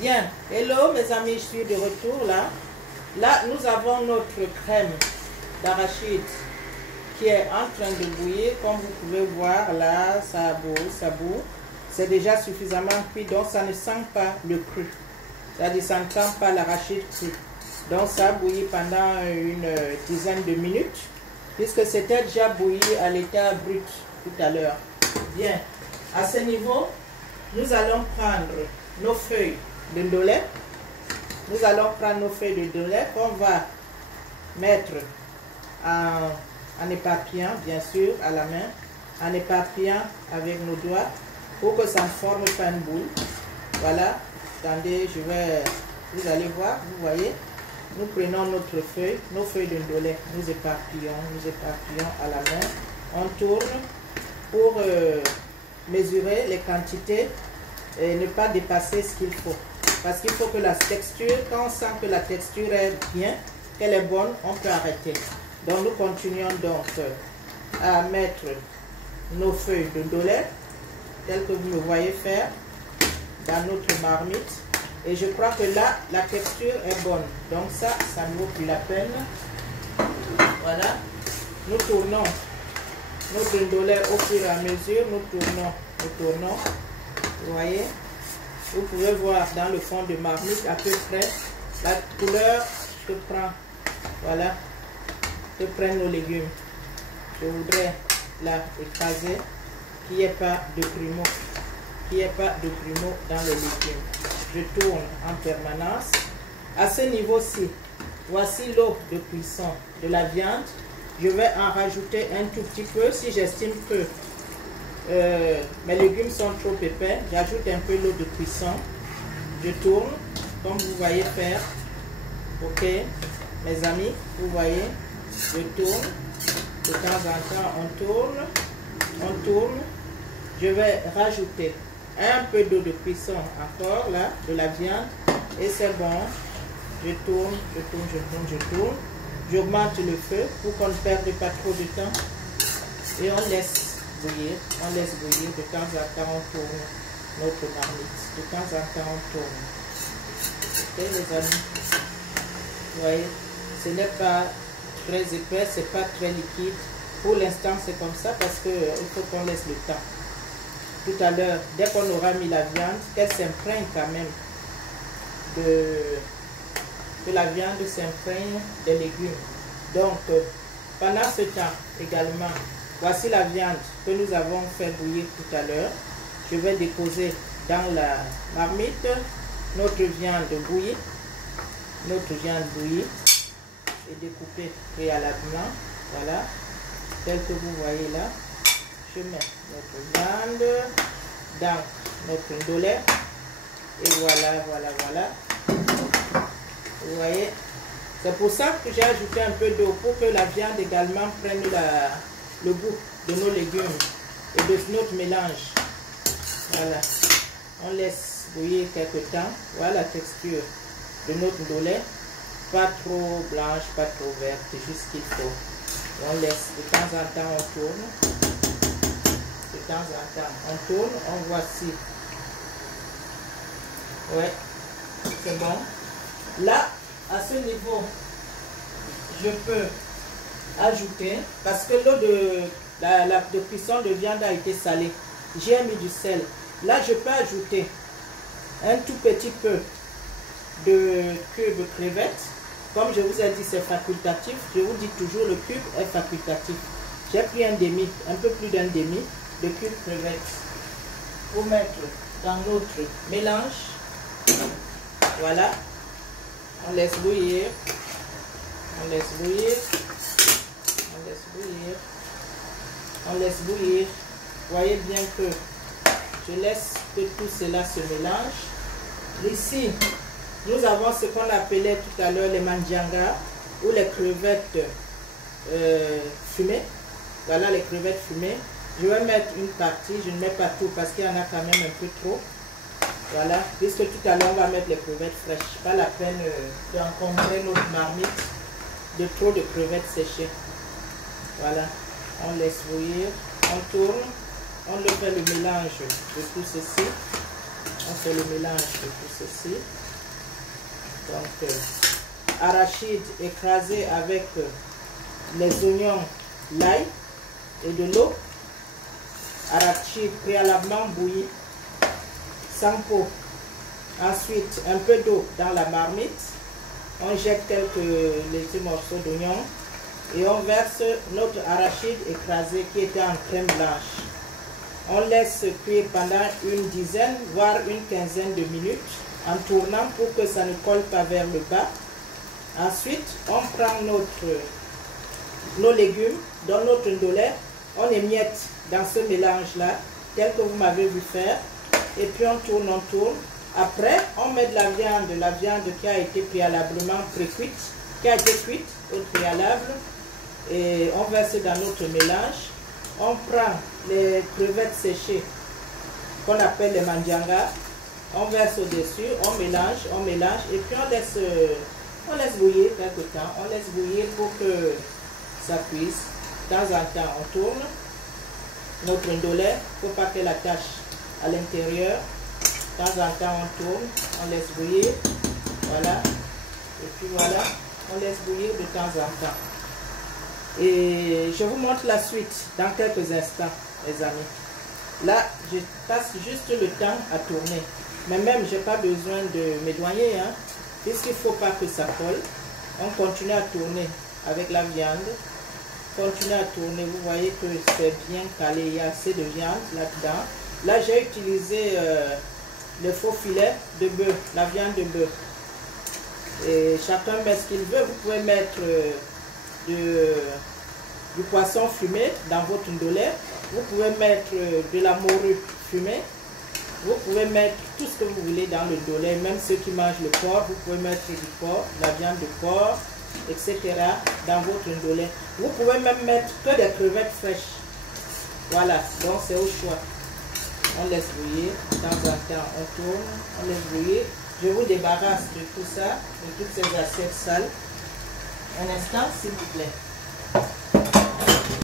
Bien, hello mes amis, je suis de retour là. Là, nous avons notre crème d'arachide qui est en train de bouillir. Comme vous pouvez voir là, ça bout, ça bout. C'est déjà suffisamment cuit, donc ça ne sent pas le cru. C'est-à-dire ça ne sent pas l'arachide cru. Donc ça bouillit pendant une dizaine de minutes, puisque c'était déjà bouilli à l'état brut tout à l'heure. Bien, à ce niveau, nous allons prendre nos feuilles de ndolé. Nous allons prendre nos feuilles de ndolé qu'on va mettre en éparpillant, bien sûr, à la main, en éparpillant avec nos doigts pour que ça ne forme pas une boule. Voilà, attendez, vous allez voir, vous voyez, nous prenons notre feuille, nos feuilles de ndolé, nous éparpillons à la main, on tourne pour mesurer les quantités et ne pas dépasser ce qu'il faut. Parce qu'il faut que la texture, quand on sent que la texture est bien, qu'elle est bonne, on peut arrêter. Donc nous continuons donc à mettre nos feuilles de ndolé, telles que vous me voyez faire, dans notre marmite. Et je crois que là, la texture est bonne. Donc ça ne vaut plus la peine. Voilà. Nous tournons notre ndolé au fur et à mesure. Nous tournons. Vous voyez? Vous pouvez voir dans le fond de marmite à peu près la couleur que prend. Voilà. Que prennent nos légumes. Je voudrais là écraser qu'il n'y ait pas de grumeaux. Qu'il n'y ait pas de grumeaux dans les légumes. Je tourne en permanence. À ce niveau-ci, voici l'eau de cuisson de la viande. Je vais en rajouter un tout petit peu si j'estime que mes légumes sont trop épais. J'ajoute un peu l'eau de cuisson. Je tourne comme vous voyez faire. Ok, mes amis, vous voyez, je tourne. De temps en temps, on tourne. Je vais rajouter un peu d'eau de cuisson encore là, de la viande. Et c'est bon. Je tourne. J'augmente le feu pour qu'on ne perde pas trop de temps. Et on laisse bouillir. De temps en temps, on tourne notre marmite. De temps en temps, on tourne. Ok les amis. Vous voyez, ce n'est pas très épais, c'est pas très liquide. Pour l'instant, c'est comme ça parce qu'il faut qu'on laisse le temps. Tout à l'heure, dès qu'on aura mis la viande, qu'elle s'imprègne quand même que la viande s'imprègne des légumes. Donc, pendant ce temps également, voici la viande que nous avons fait bouillir tout à l'heure. Je vais déposer dans la marmite notre viande bouillie. Et découpée préalablement. Voilà, tel que vous voyez là. Je mets notre viande dans notre ndolé. Et voilà. Vous voyez, c'est pour ça que j'ai ajouté un peu d'eau pour que la viande également prenne le goût de nos légumes et de notre mélange. Voilà, on laisse bouillir quelques temps. Voilà la texture de notre ndolé. Pas trop blanche, pas trop verte, c'est juste ce qu'il faut. On laisse, de temps en temps on tourne. De temps en temps on tourne, on voit si. Ouais, c'est bon. Là, à ce niveau, je peux ajouter, parce que l'eau de cuisson de viande a été salée. J'ai mis du sel. Là, je peux ajouter un tout petit peu de cube crevettes. Comme je vous ai dit, c'est facultatif. Je vous dis toujours, le cube est facultatif. J'ai pris un demi, un peu plus d'un demi de cube crevettes pour mettre dans notre mélange. Voilà. On laisse bouillir. Voyez bien que je laisse que tout cela se mélange. Ici, nous avons ce qu'on appelait tout à l'heure les mandiangas ou les crevettes fumées. Voilà les crevettes fumées. Je vais mettre une partie, je ne mets pas tout parce qu'il y en a quand même un peu trop. Voilà, puisque tout à l'heure on va mettre les crevettes fraîches. Pas la peine d'encombrer notre marmite de trop de crevettes séchées. Voilà, on laisse bouillir, on tourne, on le fait le mélange de tout ceci. On fait le mélange de tout ceci. Donc, arachide écrasé avec les oignons, l'ail et de l'eau. Arachide préalablement bouilli, sans peau. Ensuite, un peu d'eau dans la marmite. On jette quelques légers morceaux d'oignon et on verse notre arachide écrasé qui était en crème blanche. On laisse cuire pendant une dizaine, voire une quinzaine de minutes en tournant pour que ça ne colle pas vers le bas. Ensuite, on prend nos légumes, dans notre ndolé, on émiette dans ce mélange-là, tel que vous m'avez vu faire, et puis on tourne. Après, on met de la viande qui a été préalablement pré-cuite, qui a été cuite au préalable, et on verse dans notre mélange. On prend les crevettes séchées qu'on appelle les mandianga, on verse au-dessus, on mélange, et puis on laisse bouillir quelque temps, on laisse bouillir pour que ça cuise. De temps en temps, on tourne notre ndolé, il ne faut pas qu'elle attache à l'intérieur. De temps en temps, on tourne, on laisse bouillir, voilà, et puis voilà, on laisse bouillir de temps en temps. Et je vous montre la suite dans quelques instants, les amis. Là, je passe juste le temps à tourner. Mais même, je n'ai pas besoin de m'éloigner, hein, puisqu'il ne faut pas que ça colle. On continue à tourner avec la viande. Continue à tourner. Vous voyez que c'est bien calé. Il y a assez de viande là-dedans. Là, j'ai utilisé le faux filet de bœuf, la viande de bœuf. Et chacun met ce qu'il veut. Vous pouvez mettre du poisson fumé dans votre ndolé. Vous pouvez mettre de la morue fumée. Vous pouvez mettre tout ce que vous voulez dans le ndolé. Même ceux qui mangent le porc, vous pouvez mettre du porc, de la viande de porc, etc. dans votre ndolé. Vous pouvez même mettre que des crevettes fraîches. Voilà, donc c'est au choix. On laisse bouillir. De temps en temps, on tourne, on laisse bouillir. Je vous débarrasse de tout ça, de toutes ces assiettes sales. Un instant, s'il vous plaît.